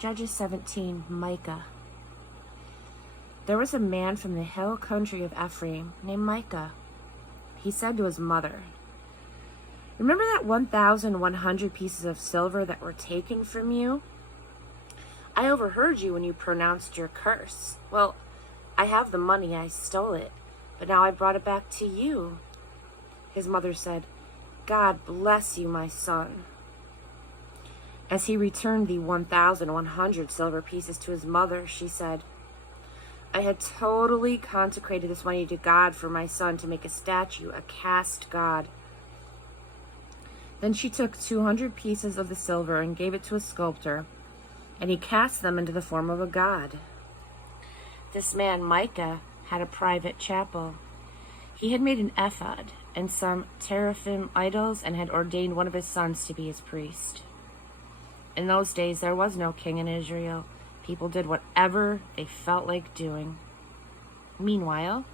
Judges 17, Micah. There was a man from the hill country of Ephraim named Micah. He said to his mother, "Remember that 1,100 pieces of silver that were taken from you? I overheard you when you pronounced your curse. Well, I have the money, I stole it, but now I brought it back to you." His mother said, "God bless you, my son." As he returned the 1,100 silver pieces to his mother, she said, "I had totally consecrated this money to God for my son to make a statue, a cast god." Then she took 200 pieces of the silver and gave it to a sculptor, and he cast them into the form of a god. This man, Micah, had a private chapel. He had made an ephod and some teraphim idols and had ordained one of his sons to be his priest. In those days, there was no king in Israel. People did whatever they felt like doing. Meanwhile,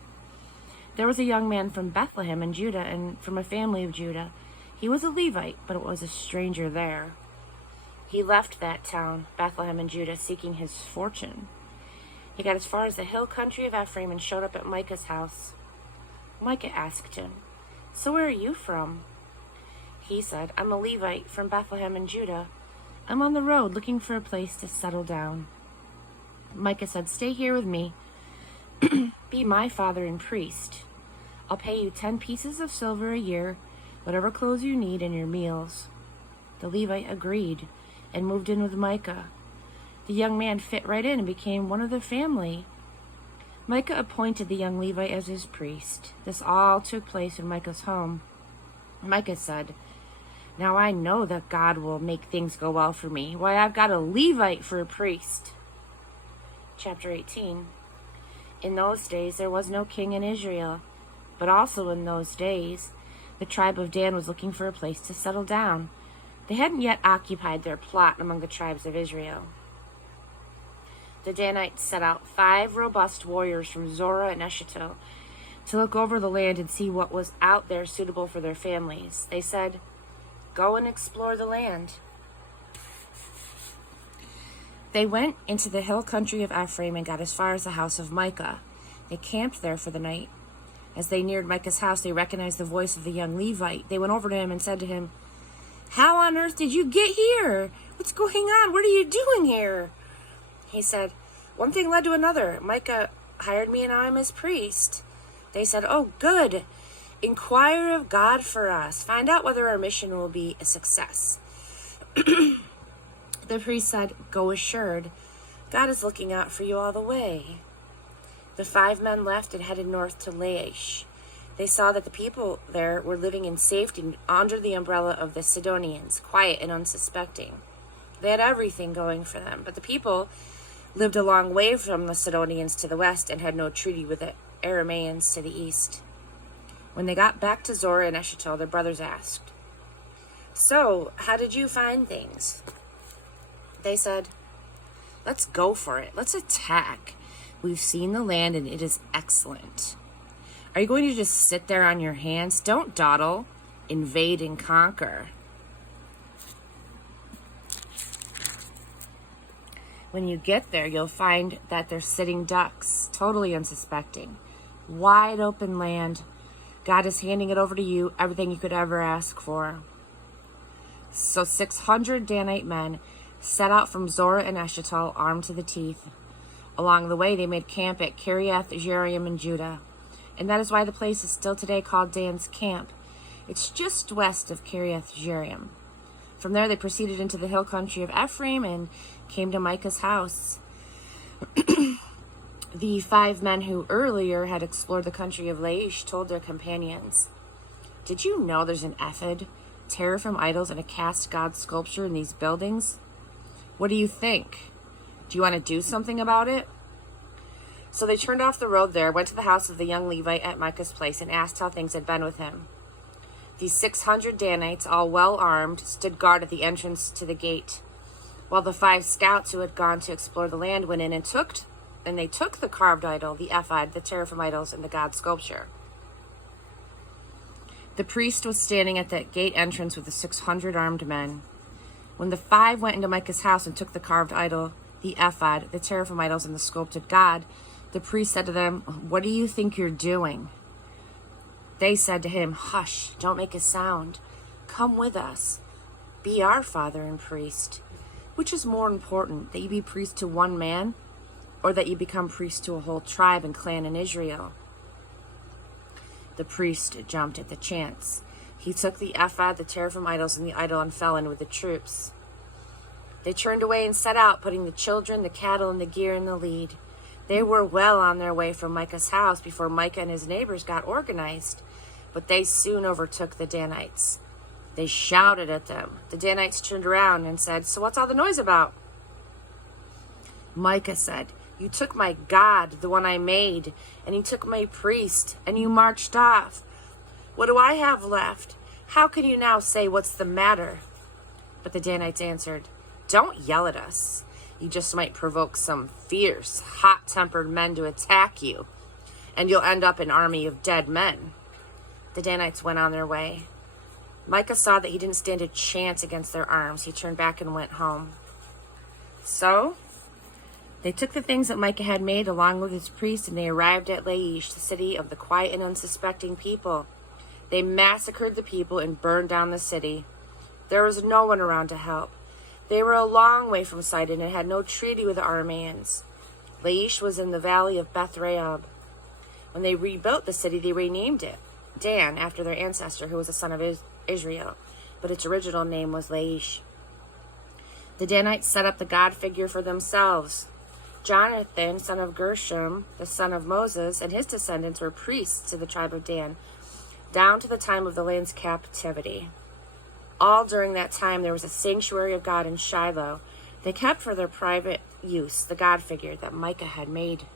there was a young man from Bethlehem in Judah and from a family of Judah. He was a Levite, but was a stranger there. He left that town, Bethlehem in Judah, seeking his fortune. He got as far as the hill country of Ephraim and showed up at Micah's house. Micah asked him, "So where are you from?" He said, "I'm a Levite from Bethlehem in Judah. I'm on the road looking for a place to settle down." Micah said, "Stay here with me. Be my father and priest. I'll pay you 10 pieces of silver a year, whatever clothes you need, and your meals." The Levite agreed and moved in with Micah. The young man fit right in and became one of the family. Micah appointed the young Levite as his priest. This all took place in Micah's home. Micah said, "Now I know that God will make things go well for me. Why, I've got a Levite for a priest." Chapter 18. In those days there was no king in Israel, but also in those days the tribe of Dan was looking for a place to settle down. They hadn't yet occupied their plot among the tribes of Israel. The Danites set out 5 robust warriors from Zorah and Eshtaol to look over the land and see what was out there suitable for their families. They said, "Go and explore the land." They went into the hill country of Ephraim and got as far as the house of Micah. They camped there for the night. As they neared Micah's house, they recognized the voice of the young Levite. They went over to him and said to him, "How on earth did you get here? What's going on? What are you doing here?" He said, "One thing led to another. Micah hired me and now I'm his priest." They said, "Oh, good. Inquire of God for us. Find out whether our mission will be a success." The priest said, "Go assured. God is looking out for you all the way." The 5 men left and headed north to Laish. They saw that the people there were living in safety under the umbrella of the Sidonians, quiet and unsuspecting. They had everything going for them, but the people lived a long way from the Sidonians to the west and had no treaty with the Arameans to the east. When they got back to Zorah and Eshtaol, their brothers asked, "So, how did you find things?" They said, "Let's go for it. Let's attack. We've seen the land and it is excellent. Are you going to just sit there on your hands? Don't dawdle. Invade and conquer." When you get there, you'll find that they're sitting ducks, totally unsuspecting. Wide open land. God is handing it over to you, everything you could ever ask for. So 600 Danite men set out from Zorah and Eshtaol, armed to the teeth. Along the way, they made camp at Kiriath Jearim in Judah, and that is why the place is still today called Dan's Camp. It's just west of Kiriath Jearim. From there, they proceeded into the hill country of Ephraim and came to Micah's house. The 5 men who earlier had explored the country of Laish told their companions, "Did you know there's an ephod, teraphim idols, and a cast god sculpture in these buildings? What do you think? Do you want to do something about it?" So they turned off the road there, went to the house of the young Levite at Micah's place, and asked how things had been with him. These 600 Danites, all well armed, stood guard at the entrance to the gate, while the 5 scouts who had gone to explore the land went in and they took the carved idol, the ephod, the teraphim idols, and the god sculpture. The priest was standing at the gate entrance with the 600 armed men. When the 5 went into Micah's house and took the carved idol, the ephod, the teraphim idols, and the sculpted god, the priest said to them, "What do you think you're doing?" They said to him, "Hush, don't make a sound. Come with us. Be our father and priest. Which is more important, that you be priest to one man, or that you become priest to a whole tribe and clan in Israel?" The priest jumped at the chance. He took the ephod, the teraphim idols, and the idol and fell in with the troops. They turned away and set out, putting the children, the cattle, and the gear in the lead. They were well on their way from Micah's house before Micah and his neighbors got organized, but they soon overtook the Danites. They shouted at them. The Danites turned around and said, "So what's all the noise about?" Micah said, "You took my God, the one I made, and you took my priest, and you marched off. What do I have left? How can you now say, 'What's the matter?'" But the Danites answered, "Don't yell at us. You just might provoke some fierce, hot-tempered men to attack you, and you'll end up an army of dead men." The Danites went on their way. Micah saw that he didn't stand a chance against their arms. He turned back and went home. So they took the things that Micah had made along with his priests, and they arrived at Laish, the city of the quiet and unsuspecting people. They massacred the people and burned down the city. There was no one around to help. They were a long way from Sidon and had no treaty with the Arameans. Laish was in the valley of Beth Rehob. When they rebuilt the city, they renamed it Dan, after their ancestor who was a son of Israel, but its original name was Laish. The Danites set up the god figure for themselves. Jonathan, son of Gershom, the son of Moses, and his descendants were priests to the tribe of Dan, down to the time of the land's captivity. All during that time there was a sanctuary of God in Shiloh. They kept for their private use the god figure that Micah had made.